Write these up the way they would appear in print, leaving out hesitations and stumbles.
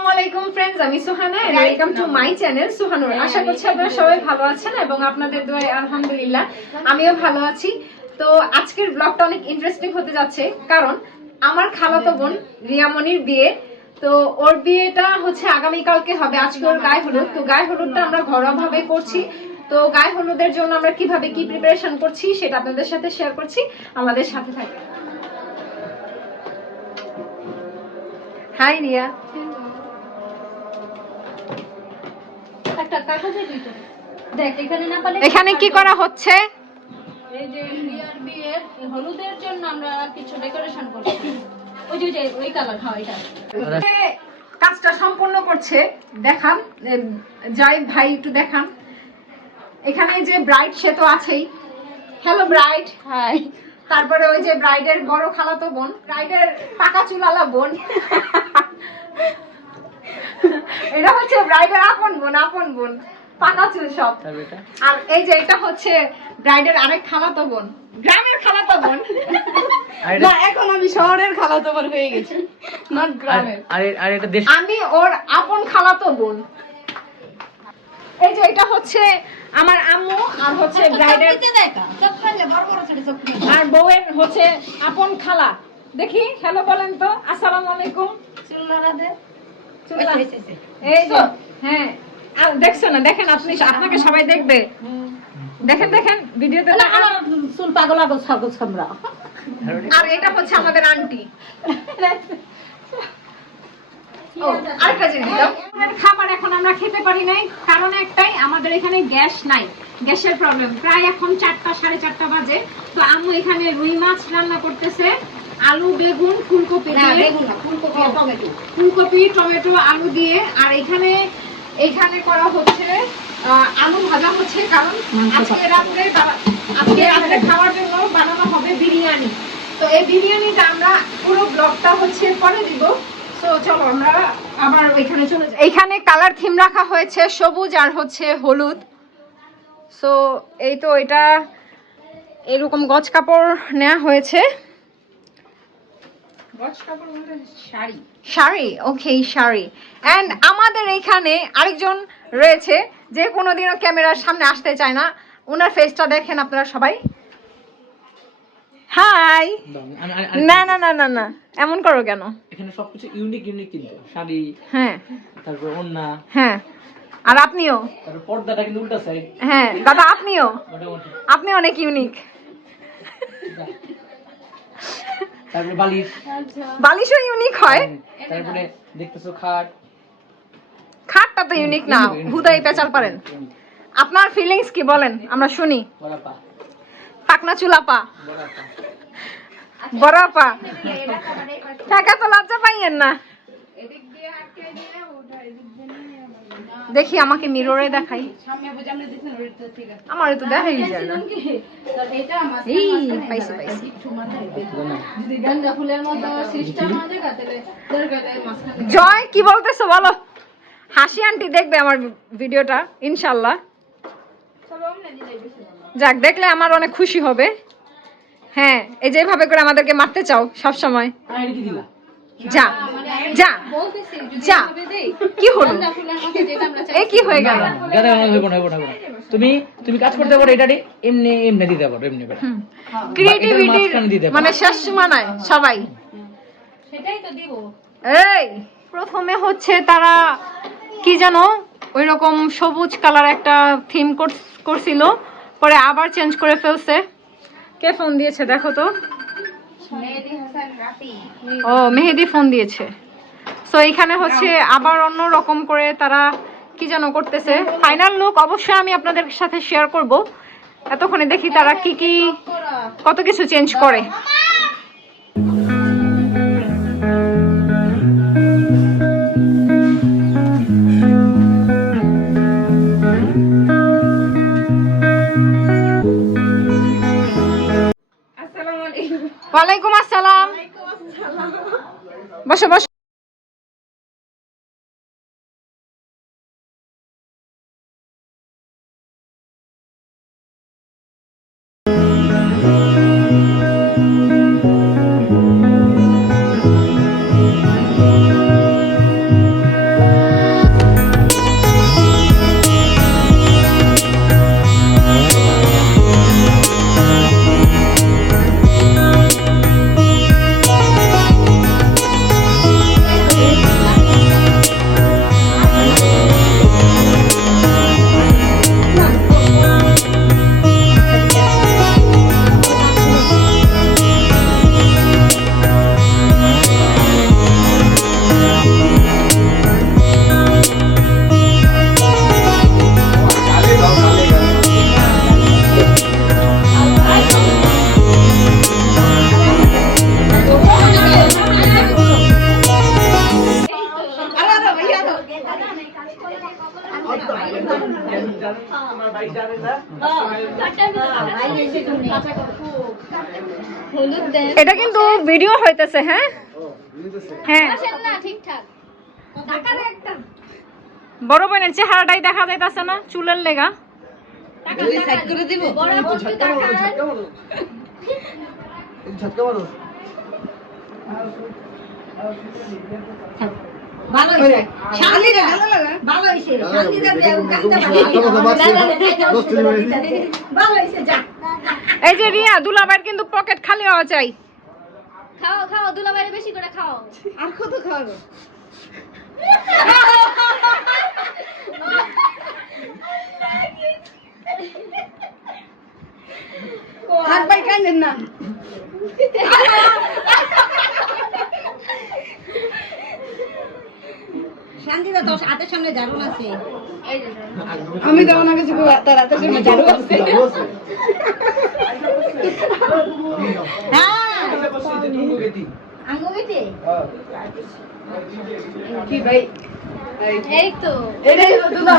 আসসালামু আলাইকুম फ्रेंड्स, আমি Suhana and welcome to my channel Suhanur. আশা করছি আপনারা সবাই ভালো আছেন এবং আপনাদের দোয়ায় আলহামদুলিল্লাহ আমিও ভালো আছি। তো আজকের ব্লগটা অনেক ইন্টারেস্টিং হতে যাচ্ছে, কারণ আমার খালাতো বোন রিয়ামনির বিয়ে। তো ওর বিয়েটা হচ্ছে আগামী কালকে হবে। আজকে ওর গায়ে হলুদ, তো গায়ে হলুদটা আমরা ঘরোয়া ভাবে করছি। তো গায়ে হলুদের জন্য আমরা কিভাবে কি প্রিপারেশন করছি সেটা আপনাদের সাথে শেয়ার করছি, আমাদের সাথে থাকবেন। হাই রিয়া। এখানে কি করা হচ্ছে? এই যে রিয়ার বিয়ের হলুদের জন্য আমরা কিছু ডেকোরেশন করছি। ওই যে ওই কালার, হ্যাঁ এটা কাজটা সম্পূর্ণ করছে। দেখান যাই ভাই, একটু দেখান। এখানে যে ব্রাইড সে তো আছেই। Hello bride. হাই। তারপরে ওই যে ব্রাইডের বড় খালাতো বোন, ব্রাইডের পাকা চুলালা বোন। এটা হচ্ছে ব্রাইডের আপন বোন, পাকা চুল সব। আর এই যে এটা হচ্ছে ব্রাইডের আরেক খালাতো বোন, গ্রামের খালাতো বোন। না, এখন আমি শহরের খালাতো বোন হয়ে গেছি, নট গ্রামের। আর এটা দেশ, আমি ওর আপন খালাতো বোন। এই যে এটা হচ্ছে আমার আম্মু, আর হচ্ছে ব্রাইডের আর বউয়ের হচ্ছে আপন খালা। দেখি হ্যালো বলেন তো, আসসালামু আলাইকুম। এই যে হ্যাঁ, দেখছো না? দেখেন আপনি, আপনাকে সবাই দেখবে। দেখেন ভিডিওতে। চুল পাগল ছাগল ছামরা। আর এটা হচ্ছে আমাদের আন্টি। আরেকটা জিনিস দাও। খাবার এখন আমরা খেতে পারি নাই, কারণ একটাই, আমাদের এখানে গ্যাস নাই, গ্যাসের প্রবলেম। প্রায় এখন 4টা 4:30 বাজে। তো আম্মু এখানে রুই মাছ রান্না করতেছে, আলু বেগুন ফুলকপি দিয়ে, ফুলকপি টমেটো আলু দিয়ে। আর এখানে করা হচ্ছে আলু ভাজা হচ্ছে, কারণ আজকে রাত্রে খাওয়ার জন্য বানানো হবে বিরিয়ানি। তো এই বিরিয়ানিটা আমরা পুরো ব্লগটা হচ্ছে পরে দিব। তো চলো আমরা আবার ওইখানে চলে যাই। এইখানে কালার থিম রাখা হয়েছে সবুজ আর হচ্ছে হলুদ। সো এই তো এটা এরকম গজ কাপড় নেওয়া হয়েছে। শাড়ি, ওকে শাড়ি। এন্ড আমাদের এইখানে আরেকজন রয়েছে যে কোনোদিনও ক্যামেরার সামনে আসতে চায় না। ওনার ফেসটা দেখেন আপনারা সবাই। হাই। না না না না না, এমন করো কেন? এখানে সবকিছু ইউনিক কিন্তু শাড়ি, হ্যাঁ, তারপর ওন্না, হ্যাঁ। আর আপনিও, তারপর পর্দাটা কিন্তু উল্টা সাইড। হ্যাঁ দাদা আপনি অনেক ইউনিক। তারপরে বালিশও ইউনিক হয়। তারপরে দেখতেছো খাটটা তো ইউনিক না, হুদাই পেঁচাল পারেন। আপনার ফিলিংস কি বলেন, আমরা শুনি। পাকনা চুলাপা, বড়পা, টাকা তো লজ্জা পাইয়েন না। দেখি আমাকে মিররে দেখাই, আমার তো দেখাই যায় না। এই পাইছি। জয় কি বলতেছো বলো? হাসি আন্টি দেখবে আমার ভিডিওটা ইনশাল্লাহ। যাক, দেখলে আমার অনেক খুশি হবে। হ্যাঁ, এই যেভাবে করে আমাদেরকে মারতে চাও সব সময়। যা যা যা, কি হলো? এই কি হয়ে গেল? তুমি কাজ করতে পারো, এটা এমনি দিতে পারো, এমনি ক্রিয়েটিভিটি মানে শেষ মানায় সবাই। সেটাই তো দিব। এই প্রথমে হচ্ছে তারা কি জানো ওইরকম সবুজ কালার একটা থিম করছিল, পরে আবার চেঞ্জ করে ফেলছে। কে ফোন দিয়েছে দেখো তো? ও মেহেদি ফোন দিয়েছে। সো এখানে হচ্ছে আবার অন্য রকম করে তারা কি যেন করতেছে। ফাইনাল লুক অবশ্যই আমি আপনাদের সাথে শেয়ার করব। এতক্ষণে দেখি তারা কি কত কিছু চেঞ্জ করে। ওয়ালাইকুম আসসালাম। বসো বসো। হলুদ দেন এটা কিন্তু ভিডিও হইতেছে, হ্যাঁ হ্যাঁ। না ঠিকঠাক বড় বোনের চেহারাটাই দেখা যাইতাছে না চুলের লেগা। বড় বস্তু টাকার ঝটকা মারো ভালো হইছে শান্তিটা ভালো হইছে শান্তিটা দেও কান্দা ভালো হইছে যা। এই যে রিয়া দুলাভাইয়ের কিন্তু পকেট খালি হওয়া চাই। খাও খাও দুলাভাইরে বেশি করে খাও আর কত খাওয়াবো হাত পাই কান্দেন না শান্তিদা তো হাতের সামনে ঝাড়ু আছে এই যে আমি যেমন আগে শুধু তার হাতের সামনে ঝাড়ু আছে হ্যাঁ আঙ্গুবিতে কি ভাই এই তো এটাই তো দুলা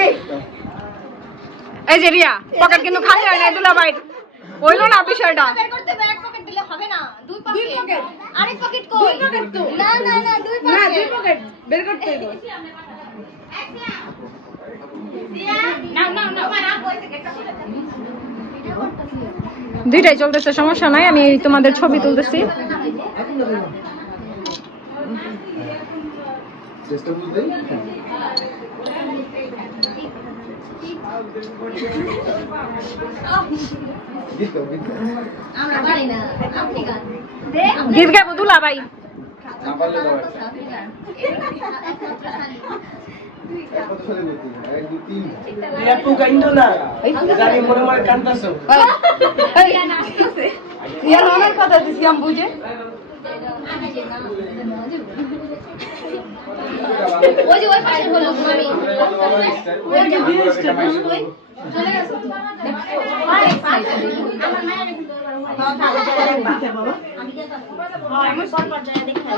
এই এই যে রিয়া পকেট কিন্তু খালি হয় না দুলাভাইয়ের, হইলো না বিষয়টা। বের করতে হবে, এক পকেট দিলে হবে না, দুই দুই পকেট পকেট আরেক পকেট কই দুই পকেট তো না না না দুই না পকেট দুই পকেট বের করতে হবে নাও নাও নাও দুইটাই চলতেছে, সমস্যা নাই, আমি তোমাদের ছবি তুলতেছি। চেষ্টা করতে আমরা পারি না আপনি গান গীত গাবো দুলাভাই। না পারলে দাও আপনি গান একমাত্র শানি কত সালে বলতে 1 2 3 একটু কাইন্দ না জানি মনে মনে কান্দাছো। ইয়া নাচতেছে ইয়ার অনেক কথা দিছি আম বুঝে ওই যে ওই পাশে হলো আমি ওই যে ওই চলে গেছে আরে পাশে আমার মায়ের আমি পর পর্যায়ে দেখে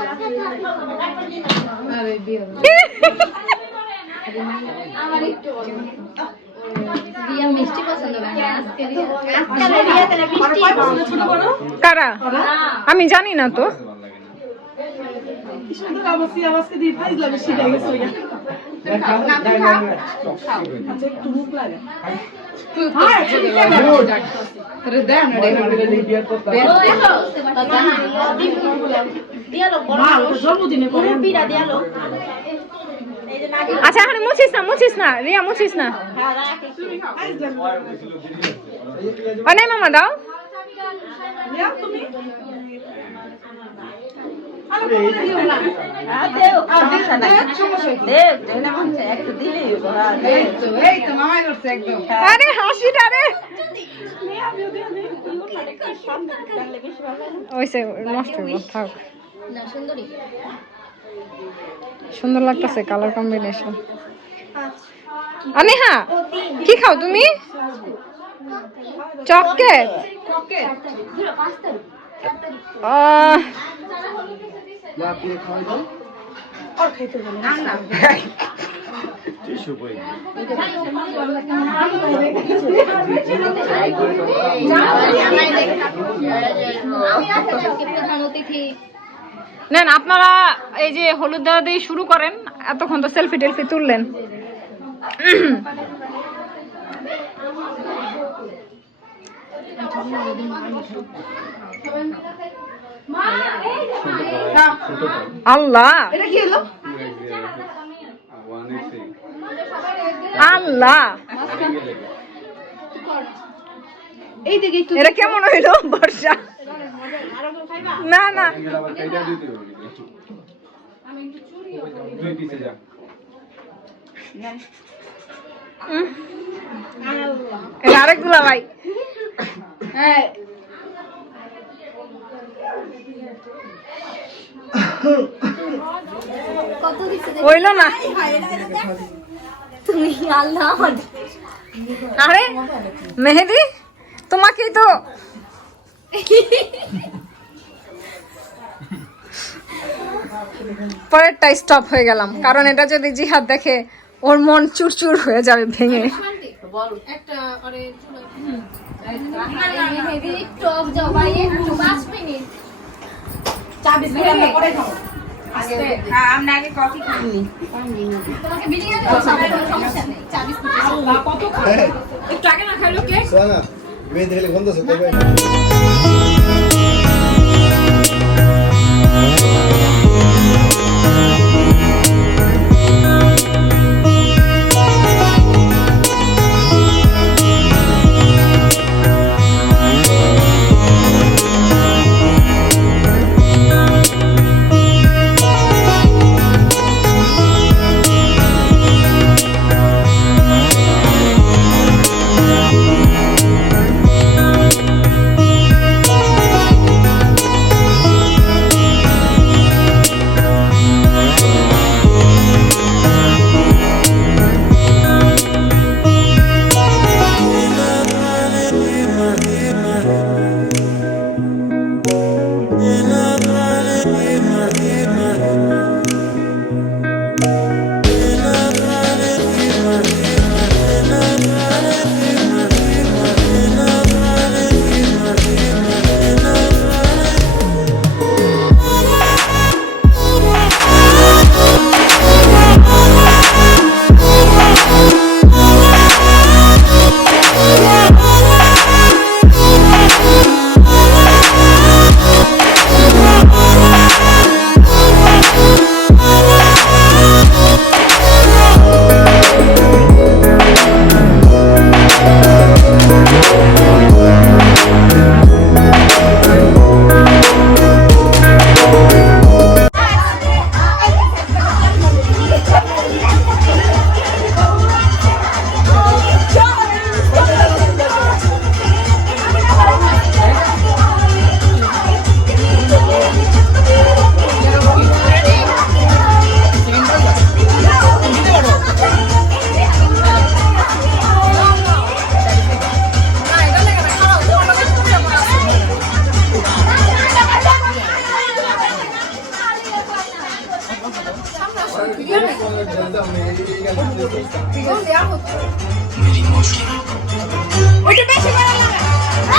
আরে বিয়ে আমার একটু দিয়া মিষ্টি পছন্দ করে না আজকে কারা আমি জানি না তো। সুন্দর আবাসি আওয়াজকে দিয়ে ফাইজলাম সেটা গেছে ওইটা আচ্ছা একটু মুখ লাগে হ্যাঁ আরে দেন রে মা জন্মদিনে করে বিড়া দিয়ালো আচ্ছা এখন মুছিস না রিয়া, মুছিস না। অনে মামা দাও। তুমি আরে হাসিটা রে ওইসে নষ্ট হইব, থাক। না সুন্দরী সুন্দর লাগতেছে কালার কম্বিনেশন। অনেহা কি খাও তুমি? চকলেট? না দিয়ে খাওয়াই দাও আর খাইতে বলে না না টিস্যু কই নেন আপনারা এই যে হলুদ দেওয়া দিয়ে শুরু করেন, এতক্ষণ তো সেলফি টেলফি তুললেন। আল্লাহ এটা কি হলো আল্লাহ, এই দিকে একটু এটা কেমন হইলো বর্ষা? না না এটা আরেক দুলা ভাই। হ্যাঁ কত দিছে হইলো না। তুমি আল্লাহ আরে মেহেদি তোমাকেই তো পরেরটা স্টপ হয়ে গেলাম, কারণ এটা যদি জিহাদ দেখে ওর মন চুরচুর হয়ে যাবে ভেঙে। একটু অফ যাও ভাই, একটু 5 মিনিট। আমরা আগে কফি খাইনি। তোমাকে বিলিয়ে দেবো, সমস্যা নেই। 4 বিস্কুট আল্লাহ, কত খায়। একটু আগে না খাইলো কেক। সোনা মেয়ে দেখলে গন্ধ আছে তবে ওটা বেশি করে লাগা।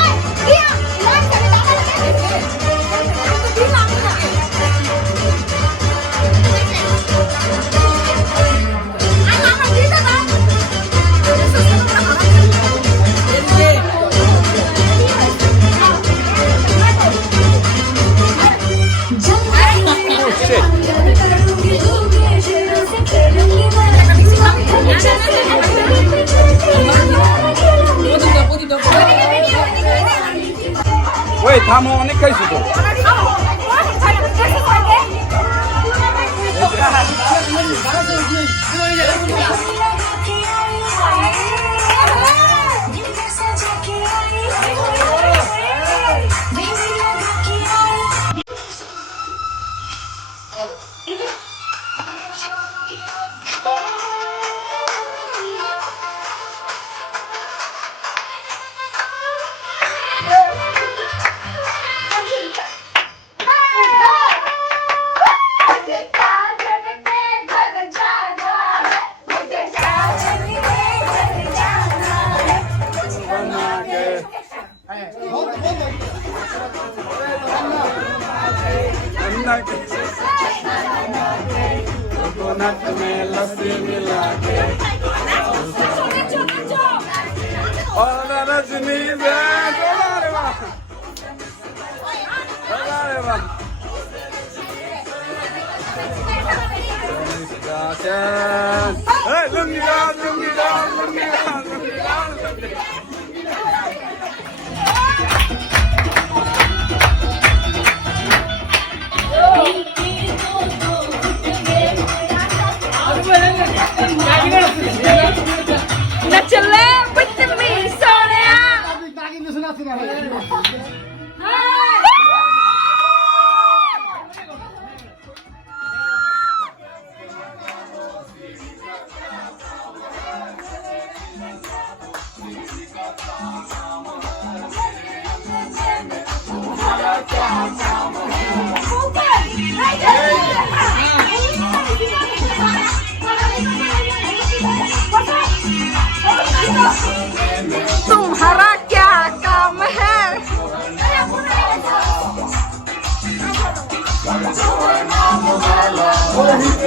এই দিয়া লাইন করে দাদা লাগে। দিলাম না। আমার দিতে দাও। ওই থামো, অনেক খাইছি তো। कोकोनट में लस्सी मिला के और रजनी से अरे वाह अरे वाह लुंगी डाल लुंगी डाल लुंगी डाल लुंगी डाल Nachale with the me, Sonia. Okay. না